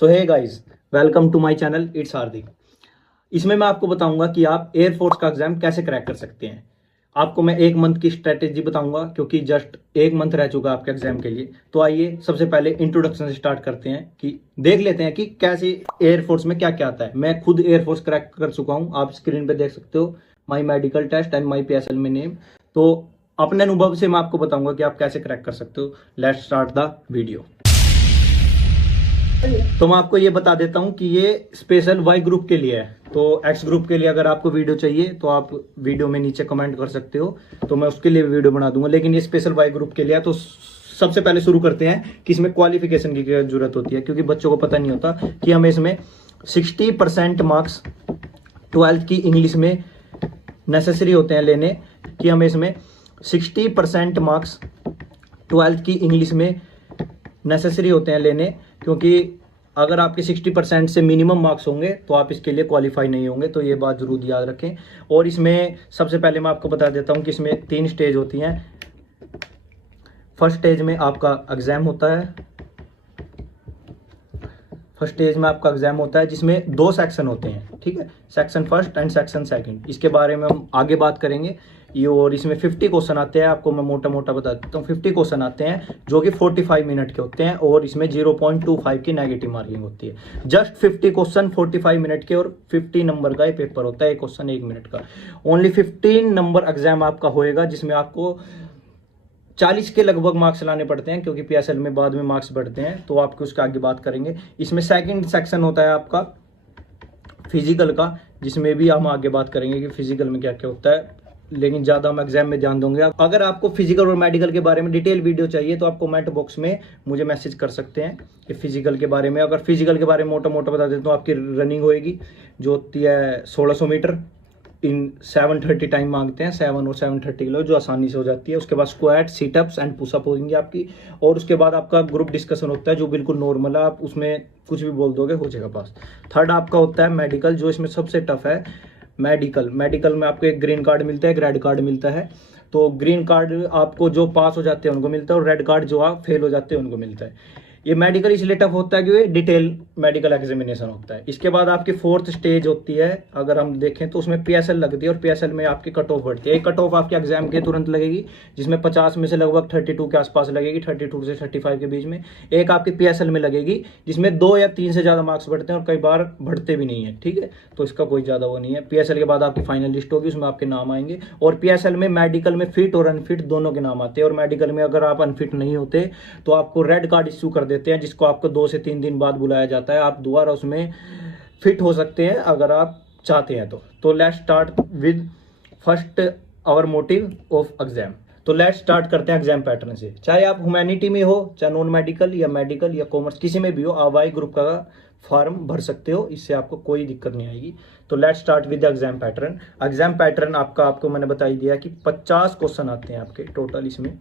So hey guys, welcome to my channel, it's Hardik. इसमें मैं आपको बताऊंगा कि आप एयरफोर्स का एग्जाम कैसे क्रैक कर सकते हैं। आपको मैं एक मंथ की स्ट्रेटेजी बताऊंगा क्योंकि जस्ट एक मंथ रह चुका है आपके एग्जाम के लिए। तो आइए सबसे पहले इंट्रोडक्शन से स्टार्ट करते हैं कि देख लेते हैं कि कैसे एयरफोर्स में क्या क्या आता है। मैं खुद एयरफोर्स क्रैक कर चुका हूँ, आप स्क्रीन पे देख सकते हो my medical test and my PSL में नेम। तो अपने अनुभव से मैं आपको बताऊंगा कि आप कैसे क्रैक कर सकते हो। Let's start the video. तो मैं आपको ये बता देता हूँ कि ये स्पेशल वाई ग्रुप के लिए है। तो एक्स ग्रुप के लिए अगर आपको वीडियो चाहिए तो आप वीडियो में नीचे कमेंट कर सकते हो, तो मैं उसके लिए वीडियो बना दूंगा। लेकिन ये स्पेशल वाई ग्रुप के लिए है। तो सबसे पहले शुरू करते हैं कि इसमें क्वालिफिकेशन की क्या जरूरत होती है, क्योंकि बच्चों को पता नहीं होता कि हमें इसमें 60% मार्क्स 12th की इंग्लिश में नेसेसरी होते हैं लेने, कि हमें इसमें 60% मार्क्स 12th की इंग्लिश में नेसेसरी होते हैं लेने, क्योंकि अगर आपके 60% से मिनिमम मार्क्स होंगे तो आप इसके लिए क्वालिफाई नहीं होंगे। तो ये बात जरूर याद रखें। और इसमें सबसे पहले मैं आपको बता देता हूँ कि इसमें 3 स्टेज होती हैं। फर्स्ट स्टेज में आपका एग्जाम होता है जिसमें 2 सेक्शन होते हैं, ठीक है। Section first and section second, इसके बारे में हम आगे बात करेंगे। ये और इसमें 50 क्वेश्चन आते हैं, आपको मैं मोटा मोटा बता देता हूँ। 50 क्वेश्चन आते हैं जो कि 45 मिनट के होते हैं, और इसमें 0.25 की नेगेटिव मार्किंग होती है। जस्ट 50 क्वेश्चन 45 मिनट के, और 50 नंबर का ये पेपर होता है, एक क्वेश्चन 1 मिनट का। ओनली 15 नंबर एग्जाम आपका होएगा, जिसमें आपको 40 के लगभग मार्क्स लाने पड़ते हैं, क्योंकि PSL में बाद में मार्क्स बढ़ते हैं। तो आपको उसके आगे बात करेंगे। इसमें सेकंड सेक्शन होता है आपका फिजिकल का, जिसमें भी हम आगे बात करेंगे कि फिजिकल में क्या क्या होता है, लेकिन ज़्यादा हम एग्जाम में ध्यान दूंगे। अगर आपको फिजिकल और मेडिकल के बारे में डिटेल वीडियो चाहिए तो आप कमेंट बॉक्स में मुझे मैसेज कर सकते हैं कि फिजिकल के बारे में। अगर फिजिकल के बारे में मोटा मोटा बता देता हूँ, आपकी रनिंग होएगी जो होती है 1600 मीटर इन 7:30 टाइम मांगते हैं, 7 और 7:30 किलो, जो आसानी से हो जाती है। उसके बाद स्क्वाट, सीटअप्स एंड पुशअप होंगी आपकी। और उसके बाद आपका ग्रुप डिस्कशन होता है जो बिल्कुल नॉर्मल है, आप उसमें कुछ भी बोल दोगे हो जाएगा पास। थर्ड आपका होता है मेडिकल, जो इसमें सबसे टफ है। मेडिकल में आपको एक ग्रीन कार्ड मिलता है, एक रेड कार्ड मिलता है। तो ग्रीन कार्ड आपको जो पास हो जाते हैं उनको मिलता है, और रेड कार्ड जो आप फेल हो जाते हैं उनको मिलता है। ये मेडिकल इसलिए टफ होता है क्योंकि डिटेल मेडिकल एग्जामिनेशन होता है। इसके बाद आपकी 4th स्टेज होती है, अगर हम देखें तो उसमें PSL लगती है, और PSL में आपकी कट ऑफ बढ़ती है। एक कट ऑफ आपके एग्जाम के तुरंत लगेगी, जिसमें 50 में से लगभग 32 के आसपास लगेगी, 32 से 35 के बीच में। एक आपकी PSL में लगेगी जिसमें 2 या 3 से ज़्यादा मार्क्स बढ़ते हैं, और कई बार बढ़ते भी नहीं है, ठीक है। तो इसका कोई ज़्यादा वो नहीं है। PSL के बाद आपकी फाइनल लिस्ट होगी, उसमें आपके नाम आएंगे। और PSL में मेडिकल में फिट और अनफिट दोनों के नाम आते हैं, और मेडिकल में अगर आप अनफिट नहीं होते तो आपको रेड कार्ड इश्यू कर देते हैं, जिसको आपको 2 से 3 दिन बाद बुलाया जाता है। आप दोबारा उसमें फिट हो सकते हैं अगर आप चाहते हैं तो let's start with first hour motive of exam. तो लेट्स स्टार्ट करते हैं एग्जाम पैटर्न से। चाहे आप ह्यूमैनिटी में हो, चाहे नॉन मेडिकल या मेडिकल या कॉमर्स, किसी में भी हो, आप वाई ग्रुप का फॉर्म भर सकते हो, इससे आपको कोई दिक्कत नहीं आएगी। तो let's start with exam pattern. Exam pattern आपको मैंने बता ही दिया कि 50 क्वेश्चन आते हैं आपके टोटल। इसमें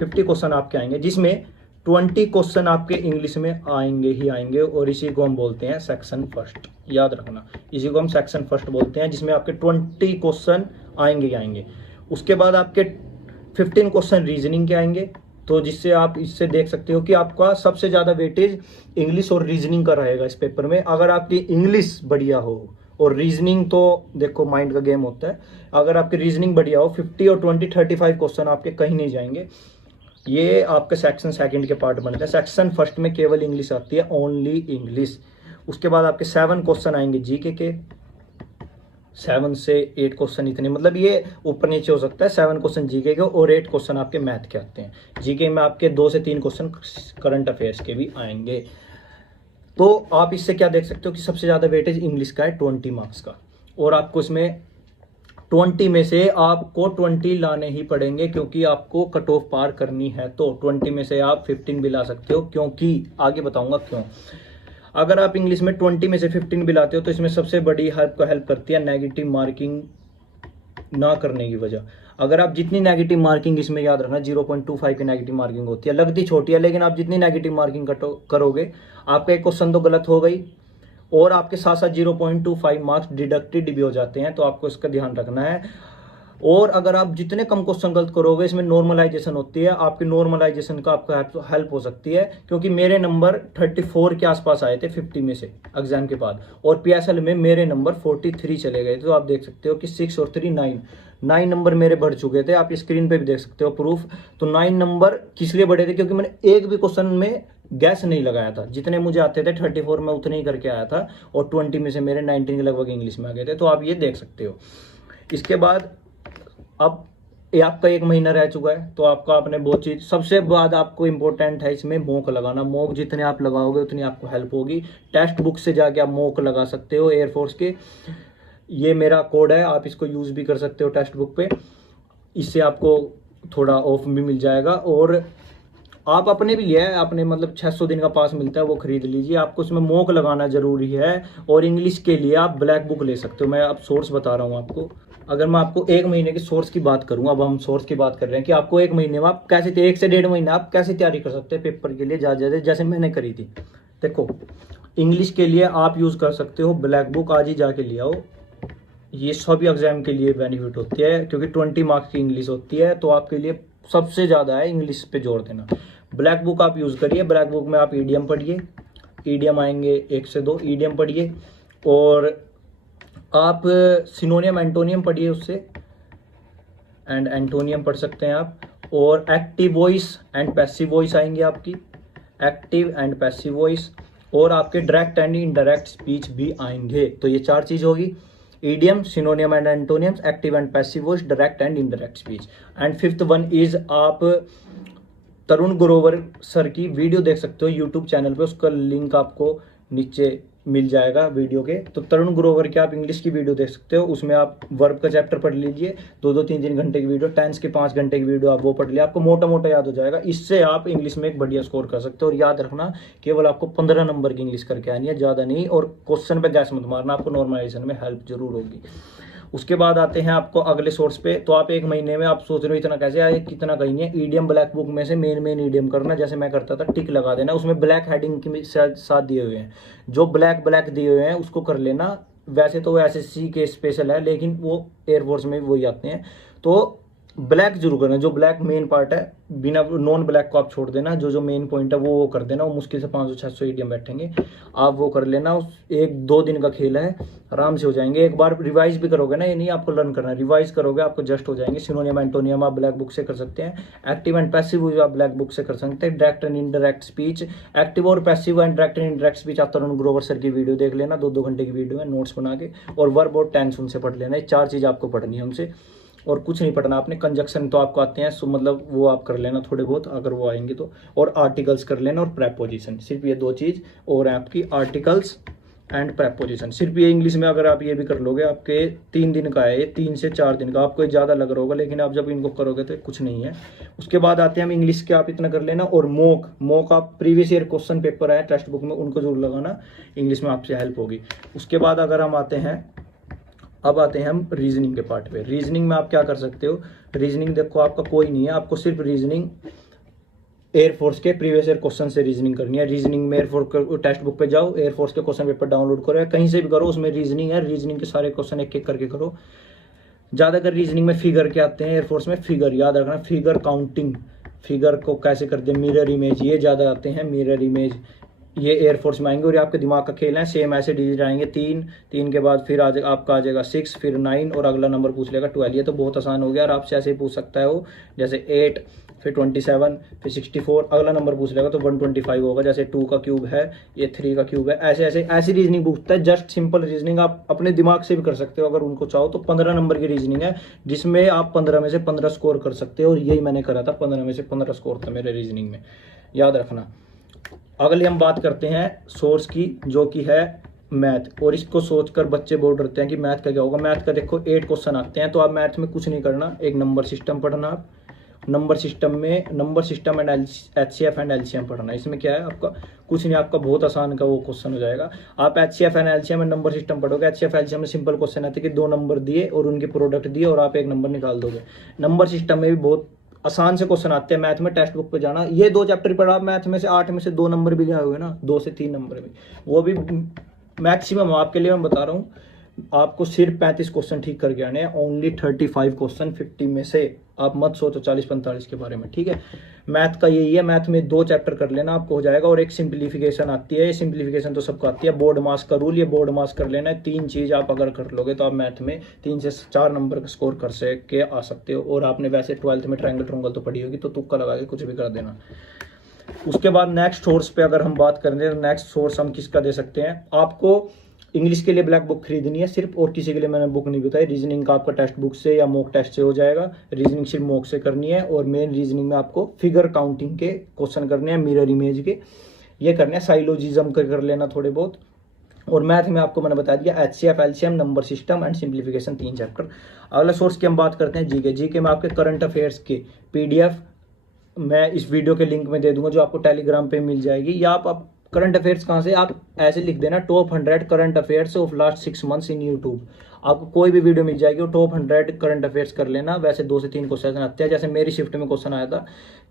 50 क्वेश्चन आपके आएंगे, जिसमें 20 क्वेश्चन आपके इंग्लिश में आएंगे ही आएंगे, और इसी को हम बोलते हैं सेक्शन फर्स्ट। याद रखना, इसी को हम सेक्शन फर्स्ट बोलते हैं, जिसमें आपके 20 क्वेश्चन आएंगे ही आएंगे। उसके बाद आपके 15 क्वेश्चन रीजनिंग के आएंगे, तो जिससे आप इससे देख सकते हो कि आपका सबसे ज़्यादा वेटेज इंग्लिश और रीजनिंग का रहेगा इस पेपर में। अगर आपकी इंग्लिश बढ़िया हो और रीजनिंग, तो देखो माइंड का गेम होता है, अगर आपकी रीजनिंग बढ़िया हो, 50 और 20 35 क्वेश्चन आपके कहीं नहीं जाएंगे। ये आपके सेक्शन सेकंड के पार्ट बनते हैं। सेक्शन फर्स्ट में केवल इंग्लिश आती है, ओनली इंग्लिश। उसके बाद आपके 7 क्वेश्चन आएंगे जीके के, 7 से 8 क्वेश्चन इतने, मतलब ये ऊपर नीचे हो सकता है। 7 क्वेश्चन जीके के और 8 क्वेश्चन आपके मैथ के आते हैं। जीके में आपके 2 से 3 क्वेश्चन करंट अफेयर्स के भी आएंगे। तो आप इससे क्या देख सकते हो कि सबसे ज़्यादा वेटेज इंग्लिश का है, 20 मार्क्स का। और आपको इसमें 20 में से आपको 20 लाने ही पड़ेंगे, क्योंकि आपको कट ऑफ पार करनी है। तो 20 में से आप 15 भी ला सकते हो, क्योंकि आगे बताऊंगा क्यों। अगर आप इंग्लिश में 20 में से 15 भी लाते हो तो इसमें सबसे बड़ी हेल्प करती है नेगेटिव मार्किंग ना करने की वजह। अगर आप जितनी नेगेटिव मार्किंग, इसमें याद रखना 0.25 की नेगेटिव मार्किंग होती है, लगती छोटी है, लेकिन आप जितनी नेगेटिव मार्किंग करोगे, आपका एक क्वेश्चन तो गलत हो गई, और आपके साथ साथ 0.25 मार्क्स डिडक्टेड भी हो जाते हैं। तो आपको इसका ध्यान रखना है। और अगर आप जितने कम क्वेश्चन गलत करोगे इसमें नॉर्मलाइजेशन होती है, आपकी नॉर्मलाइजेशन का आपको हेल्प हो सकती है, क्योंकि मेरे नंबर 34 के आसपास आए थे 50 में से एग्जाम के बाद, और पीएसएल में मेरे नंबर 43 चले गए थे। तो आप देख सकते हो कि 6 और 3 9 नंबर मेरे बढ़ चुके थे, आप स्क्रीन पे भी देख सकते हो प्रूफ। तो 9 नंबर किस लिए बढ़े थे, क्योंकि मैंने एक भी क्वेश्चन में गैस नहीं लगाया था, जितने मुझे आते थे 34 में उतने ही करके आया था, और 20 में से मेरे 19 के लगभग इंग्लिश में आ गए थे। तो आप ये देख सकते हो। इसके बाद अब ये आपका 1 महीना रह चुका है, तो आपका आपने बहुत चीज़, सबसे बाद आपको इंपॉर्टेंट है इसमें मॉक लगाना। मॉक जितने आप लगाओगे उतनी आपको हेल्प होगी। टेक्स्ट बुक से जाके आप मॉक लगा सकते हो एयरफोर्स के। ये मेरा कोड है, आप इसको यूज़ भी कर सकते हो टेक्स्ट बुक पे, इससे आपको थोड़ा ऑफ भी मिल जाएगा। और आप अपने भी लिया है, आपने मतलब 600 दिन का पास मिलता है, वो खरीद लीजिए। आपको उसमें मॉक लगाना जरूरी है। और इंग्लिश के लिए आप ब्लैक बुक ले सकते हो। मैं अब सोर्स बता रहा हूँ आपको। अगर मैं आपको 1 महीने की सोर्स की बात करूँ, अब हम सोर्स की बात कर रहे हैं कि आपको 1 महीने में आप कैसे 1 से 1.5 महीना आप कैसे तैयारी कर सकते हैं पेपर के लिए ज़्यादा जैसे मैंने करी थी। देखो, इंग्लिश के लिए आप यूज़ कर सकते हो ब्लैक बुक, आज ही जाके ले आओ। ये सभी एग्जाम के लिए बेनिफिट होती है, क्योंकि 20 मार्क्स की इंग्लिश होती है, तो आपके लिए सबसे ज़्यादा है इंग्लिश पे जोर देना। ब्लैक बुक आप यूज़ करिए। ब्लैक बुक में आप ईडीएम पढ़िए, ईडीएम आएंगे 1 से 2 ईडीएम पढ़िए, और आप सिनोनियम एंटोनियम पढ़िए उससे, एंड एंटोनियम पढ़ सकते हैं आप। और active voice and passive voice आएंगे आपकी, एक्टिव एंड पैसिव वॉइस, और आपके डायरेक्ट एंड इनडायरेक्ट स्पीच भी आएंगे। तो ये 4 चीज़ होगी, idiom, सिनोनियम and एंटोनियम्स, active and passive voice, direct and indirect speech. And 5th one is आप तरुण ग्रोवर सर की वीडियो देख सकते हो यूट्यूब चैनल पे, उसका लिंक आपको नीचे मिल जाएगा वीडियो के। तो तरुण ग्रोवर के आप इंग्लिश की वीडियो देख सकते हो, उसमें आप वर्ब का चैप्टर पढ़ लीजिए, 2-2 3-3 घंटे की वीडियो, टेंस के 5 घंटे की वीडियो आप वो पढ़ लिया, आपको मोटा मोटा याद हो जाएगा। इससे आप इंग्लिश में एक बढ़िया स्कोर कर सकते हो। और याद रखना, केवल आपको 15 नंबर की इंग्लिश करके आनी है, ज़्यादा नहीं। और क्वेश्चन पे गैस मत मारना, आपको नॉर्मलाइजेशन में हेल्प जरूर होगी। उसके बाद आते हैं आपको अगले सोर्स पे। तो आप 1 महीने में आप सोच रहे हो इतना कैसे आए, कितना कहीं है। ईडीएम ब्लैक बुक में से मेन ईडीएम करना, जैसे मैं करता था, टिक लगा देना, उसमें ब्लैक हेडिंग के साथ दिए हुए हैं, जो ब्लैक दिए हुए हैं उसको कर लेना। वैसे तो वो एसएससी के स्पेशल है, लेकिन वो एयरफोर्स में भी वही आते हैं। तो ब्लैक जरूर करना, जो ब्लैक मेन पार्ट है, बिना नॉन ब्लैक को आप छोड़ देना, जो मेन पॉइंट है वो कर देना। वो मुश्किल से 500-600 ईडीएम बैठेंगे, आप वो कर लेना। उस 1-2 दिन का खेल है, आराम से हो जाएंगे। एक बार रिवाइज भी करोगे ना, ये नहीं आपको लर्न करना, रिवाइज करोगे आपको जस्ट हो जाएंगे। सिनोनियम एंटोनियम आप ब्लैक बुक से कर सकते हैं, एक्टिव एंड पैसिव आप ब्लैक बुक से कर सकते हैं, direct and indirect speech, active और passive and direct and indirect speech आप तरुण ग्रोवर सर की वीडियो देख लेना, 2-2 घंटे की वीडियो है, नोट्स बना के। और वर्ब और टेंस उनसे पढ़ लेना। ये 4 चीज़ आपको पढ़नी है उनसे, और कुछ नहीं पढ़ना आपने। कंजक्शन तो आपको आते हैं, सो मतलब वो आप कर लेना थोड़े बहुत, अगर वो आएंगे तो। और आर्टिकल्स कर लेना, और प्रेपोजिशन, सिर्फ ये 2 चीज़। और आपकी आर्टिकल्स एंड प्रेपोजिशन, सिर्फ ये इंग्लिश में अगर आप ये भी कर लोगे, आपके 3 दिन का है ये, 3 से 4 दिन का। आपको ज़्यादा लग रहा होगा, लेकिन आप जब इनको करोगे तो कुछ नहीं है। उसके बाद आते हैं हम इंग्लिश के, आप इतना कर लेना। और मॉक आप प्रीवियस ईयर क्वेश्चन पेपर है टेक्स्ट बुक में, उनको जरूर लगाना, इंग्लिश में आपसे हेल्प होगी। उसके बाद अगर हम आते हैं, अब आते हैं हम रीजनिंग के पार्ट पे। रीजनिंग में आप क्या कर सकते हो। रीजनिंग देखो, आपका कोई नहीं है, आपको सिर्फ रीजनिंग एयरफोर्स के प्रीवियस ईयर क्वेश्चन से रीजनिंग करनी है। रीजनिंग में एयरफोर्स टेक्स्ट बुक पे जाओ, एयरफोर्स के क्वेश्चन पेपर डाउनलोड करो, या कहीं से भी करो, उसमें रीजनिंग है। रीजनिंग के सारे क्वेश्चन एक एक करके करो। ज़्यादातर रीजनिंग में फिगर के आते हैं, एयरफोर्स में फिगर, याद रखना, फिगर काउंटिंग, फिगर को कैसे करते हैं, मिरर इमेज, ये ज़्यादा आते हैं, मिरर इमेज, ये एयरफोर्स में आएंगे। और ये आपके दिमाग का खेल है, सेम ऐसे डिजिट आएंगे, 3 के बाद फिर आपका आ जाएगा 6, फिर 9, और अगला नंबर पूछ लेगा 12। ये तो बहुत आसान हो गया, और आपसे ऐसे ही पूछ सकता है वो, जैसे 8, फिर 27, फिर 64, अगला नंबर पूछ लेगा तो 125 होगा। जैसे 2 का क्यूब है, ये 3 का क्यूब है, ऐसी रीजनिंग पूछता है। जस्ट सिंपल रीजनिंग आप अपने दिमाग से भी कर सकते हो, अगर उनको चाहो तो। 15 नंबर की रीजनिंग है, जिसमें आप 15 में से 15 स्कोर कर सकते हो, और यही मैंने करा था, 15 में से 15 स्कोर था मेरे रीजनिंग में, याद रखना। अगले हम बात करते हैं सोर्स की, जो कि है मैथ। और इसको सोचकर बच्चे बहुत डरते हैं कि मैथ का क्या होगा। मैथ का देखो 8 क्वेश्चन आते हैं, तो आप मैथ में कुछ नहीं करना, एक नंबर सिस्टम पढ़ना। आप number system and HCF and LCM पढ़ना। इसमें क्या है, आपका कुछ नहीं, आपका बहुत आसान का वो क्वेश्चन हो जाएगा। आप HCF and LCM and number system पढ़ोगे। HCF LCM में सिंपल क्वेश्चन आते हैं कि 2 नंबर दिए और उनके प्रोडक्ट दिए, और आप एक नंबर निकाल दोगे। नंबर सिस्टम में भी बहुत आसान से क्वेश्चन आते हैं। मैथ में टेक्स्ट बुक पे जाना, ये 2 चैप्टर पढ़ा, मैथ में से 8 में से 2 नंबर भी जाए हुए ना, 2 से 3 नंबर में, वो भी मैक्सिमम आपके लिए मैं बता रहा हूँ। आपको सिर्फ 35 क्वेश्चन ठीक करके आने हैं, ओनली 35 क्वेश्चन 50 में से। आप मत सोचो 40-45 के बारे में, ठीक है। मैथ का यही है, मैथ में 2 चैप्टर कर लेना आपको हो जाएगा, और एक सिंप्लीफिकेशन आती है। ये सिंप्लीफिकेशन तो सबको आती है, बोर्ड मास का रूल, ये बोर्ड मास कर लेना है। 3 चीज़ आप अगर कर लोगे तो आप मैथ में 3 से 4 नंबर का स्कोर कर सके आ सकते हो। और आपने वैसे 12th में ट्रायंगल ट्रायंगल तो पढ़ी होगी, तो तुक्का लगा के कुछ भी कर देना। उसके बाद नेक्स्ट सोर्स पे अगर हम बात करें तो नेक्स्ट सोर्स हम किसका दे सकते हैं। आपको इंग्लिश के लिए ब्लैक बुक खरीदनी है सिर्फ, और किसी के लिए मैंने बुक नहीं बताई। रीजनिंग का आपका टेक्स्ट बुक से या मॉक टेस्ट से हो जाएगा। रीजनिंग सिर्फ मॉक से करनी है, और मेन रीजनिंग में आपको फिगर काउंटिंग के क्वेश्चन करने हैं, मिरर इमेज के ये करने हैं, साइलोजिज्म के कर लेना थोड़े बहुत। और मैथ में आपको मैंने बता दिया HCF, LCM, number system and simplification 3 chapter. अगला सोर्स की हम बात करते हैं जीके। जीके में आपके करंट अफेयर्स के PDF मैं इस वीडियो के लिंक में दे दूंगा, जो आपको टेलीग्राम पे मिल जाएगी। या आप करंट अफेयर्स कहाँ से, आप ऐसे लिख देना top 100 current affairs of last 6 months in YouTube. आपको कोई भी वीडियो मिल जाएगी, वो टॉप 100 करंट अफेयर्स कर लेना। वैसे 2 से 3 क्वेश्चन आते हैं, जैसे मेरी शिफ्ट में क्वेश्चन आया था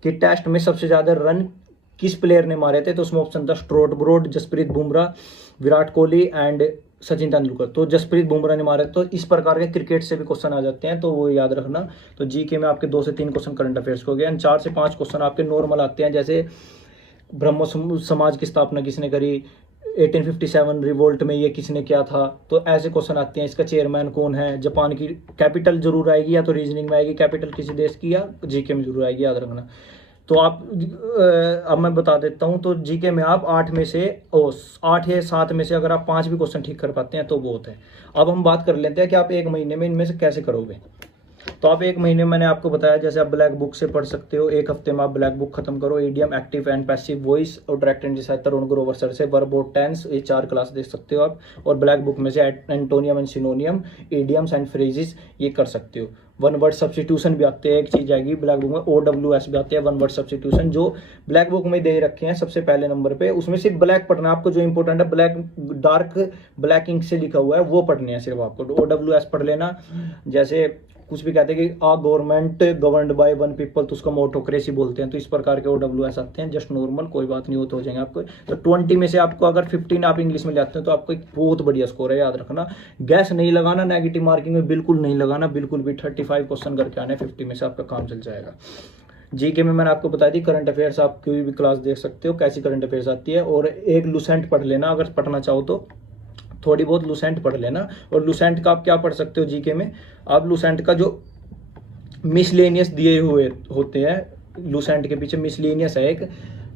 कि टेस्ट में सबसे ज़्यादा रन किस प्लेयर ने मारे थे, तो उसमें ऑप्शन था Stuart Broad, Jasprit Bumrah, Virat Kohli and Sachin Tendulkar. तो जसप्रीत बुमराह ने मारे। तो इस प्रकार के क्रिकेट से भी क्वेश्चन आ जाते हैं, तो वो याद रखना। तो जीके में आपके 2 से 3 क्वेश्चन करंट अफेयर्स हो गए, एंड 4 से 5 क्वेश्चन आपके नॉर्मल आते हैं, जैसे ब्रह्म समाज की स्थापना किसने करी, 1857 रिवोल्ट में ये किसने किया था। तो ऐसे क्वेश्चन आते हैं, इसका चेयरमैन कौन है, जापान की कैपिटल जरूर आएगी, या तो रीजनिंग में आएगी कैपिटल किसी देश की, या जीके में जरूर आएगी, याद रखना। तो आप अब मैं बता देता हूँ। तो जीके में आप 8 में से 8 या 7 में से अगर आप 5 भी क्वेश्चन ठीक कर पाते हैं तो बहुत है। अब हम बात कर लेते हैं कि आप 1 महीने में इनमें से कैसे करोगे। तो आप 1 महीने में मैंने आपको बताया, जैसे आप ब्लैक बुक से पढ़ सकते हो। 1 हफ्ते में आप ब्लैक बुक खत्म करो। Idiom, active and passive voice और direct and decide Tarun Grover sir से, वर्ब और टेंस, ये 4 क्लास देख सकते हो आप। और ब्लैक बुक में से antonym and सिनोनियम, idioms and phrases ये कर सकते हो। 1 वर्ड सब्स्टिट्यूशन भी आते हैं, एक चीज आएगी ब्लैक बुक में, OWS भी आते हैं, 1 वर्ड सब्स्टिट्यूशन, जो ब्लैक बुक में दे रखे हैं सबसे पहले नंबर पे। उसमें सिर्फ ब्लैक पढ़ना आपको, जो इंपॉर्टेंट है ब्लैक डार्क ब्लैक इंक से लिखा हुआ है वो पढ़ने हैं सिर्फ आपको। OWS पढ़ लेना, जैसे कुछ भी कहते हैं कि आ गवर्नमेंट गवर्नड बाय 1 पीपल, तो उसका मोटोक्रेसी बोलते हैं। तो इस प्रकार के OWS आते हैं, जस्ट नॉर्मल, कोई बात नहीं, होते हो जाएंगे आपको। तो 20 में से आपको अगर 15 आप इंग्लिश में ले आते हैं तो आपको एक बहुत बढ़िया स्कोर है, याद रखना। गैस नहीं लगाना, नेगेटिव मार्किंग में बिल्कुल नहीं लगाना, बिल्कुल भी। 35 क्वेश्चन करके आने, 50 में से आपका काम चल जाएगा। जीके में मैंने आपको बता दी, करंट अफेयर्स आप कोई भी क्लास देख सकते हो, कैसी करंट अफेयर्स आती है। और एक लुसेंट पढ़ लेना अगर पढ़ना चाहो तो, थोड़ी बहुत लुसेंट पढ़ लेना। और लुसेंट का आप क्या पढ़ सकते हो जीके में, आप लुसेंट का जो मिसलेनियस दिए हुए होते हैं, लुसेंट के पीछे मिसलेनियस है एक,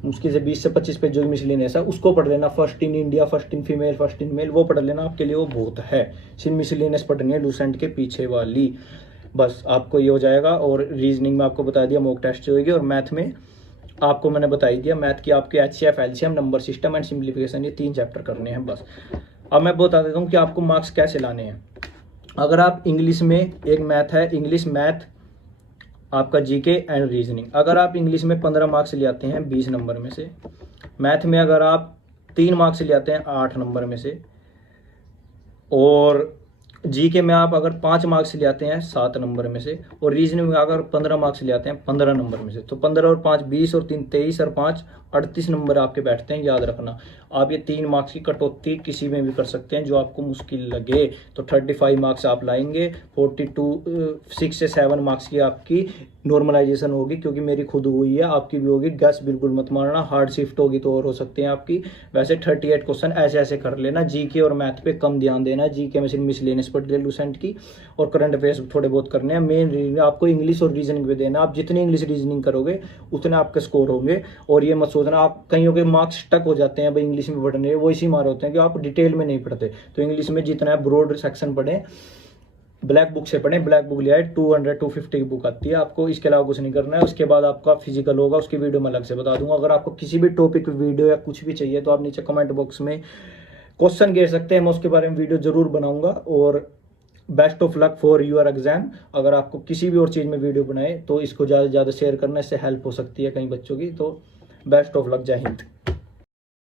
मुश्किल से 20 से 25 पेज जो मिसलेनियस है उसको पढ़ लेना। First in India, first in female, first in male, वो पढ़ लेना, आपके लिए वो बहुत है। सिर्फ मिसलेनियस पढ़नी है लुसेंट के पीछे वाली, बस आपको ये हो जाएगा। और रीजनिंग में आपको बता दिया मॉक टेस्ट होगी। और मैथ में आपको मैंने बता ही दिया, मैथ की आपके HCF, LCM, number system and simplification, ये 3 चैप्टर करने हैं बस। अब मैं बता देता हूँ कि आपको मार्क्स कैसे लाने हैं। अगर आप इंग्लिश में, एक मैथ है, इंग्लिश, मैथ, आपका जीके एंड रीजनिंग, अगर आप इंग्लिश में 15 मार्क्स ले आते हैं 20 नंबर में से, मैथ में अगर आप 3 मार्क्स ले आते हैं 8 नंबर में से, और जीके में आप अगर 5 मार्क्स ले आते हैं 7 नंबर में से, और रीजनिंग में अगर 15 मार्क्स ले आते हैं 15 नंबर में से, तो 15 और 5 20 और 3 23 और 5 38 नंबर आपके बैठते हैं, याद रखना। आप ये 3 मार्क्स की कटौती किसी में भी कर सकते हैं जो आपको मुश्किल लगे। तो 35 मार्क्स आप लाएंगे, 6 से 7 मार्क्स की आपकी नॉर्मलाइजेशन होगी, क्योंकि मेरी खुद हुई है, आपकी भी होगी। गैस बिल्कुल मत मारना, हार्ड शिफ्ट होगी तो और हो सकते हैं आपकी। वैसे 38 क्वेश्चन ऐसे ऐसे कर लेना। जीके और मैथ पे कम ध्यान देना, जीके में सिर्फ मिसलेनियस पढ़ ले लुसेंट की, और करंट अफेयर्स थोड़े बहुत करने हैं। मेन आपको इंग्लिश और रीजनिंग पे देना, आप जितनी इंग्लिश रीजनिंग करोगे उतने आपके स्कोर होंगे। और ये मत सोचना आप कईयों के मार्क्स स्टक हो जाते हैं भाई इंग्लिश में पढ़ने, वो इसी मारे होते हैं कि आप डिटेल में नहीं पढ़ते। तो इंग्लिश में जितना है ब्रॉड सेक्शन पढ़े, ब्लैक बुक से पढ़ें। ब्लैक बुक लिया है 200-250 की बुक आती है आपको, इसके अलावा कुछ नहीं करना है। उसके बाद आपका फिजिकल होगा, उसकी वीडियो मैं अलग से बता दूंगा। अगर आपको किसी भी टॉपिक वीडियो या कुछ भी चाहिए तो आप नीचे कमेंट बॉक्स में क्वेश्चन घेर सकते हैं, मैं उसके बारे में वीडियो जरूर बनाऊंगा। और best of luck for your exam. अगर आपको किसी भी और चीज़ में वीडियो बनाए तो इसको ज़्यादा से ज़्यादा शेयर करना, इससे हेल्प हो सकती है कई बच्चों की। तो बेस्ट ऑफ लक, जय हिंद।